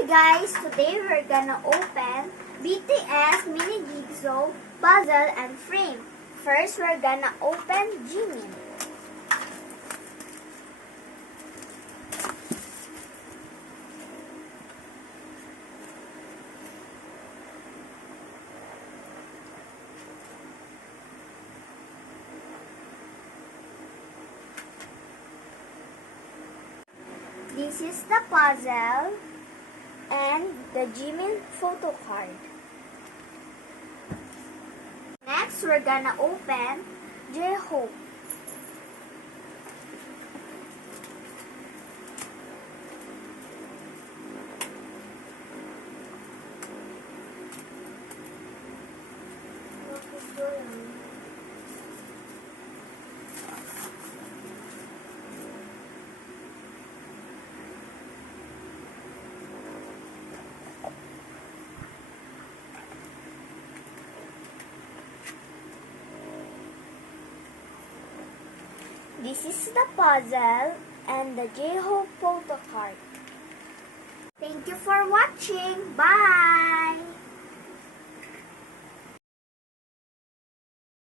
Hi guys, today we're gonna open BTS mini Jigsaw puzzle and frame. First, we're gonna open Jimin. This is the puzzle and the Jimin photo card. Next, we're gonna open J-Hope. This is the puzzle and the J-Hope photo card. Thank you for watching. Bye!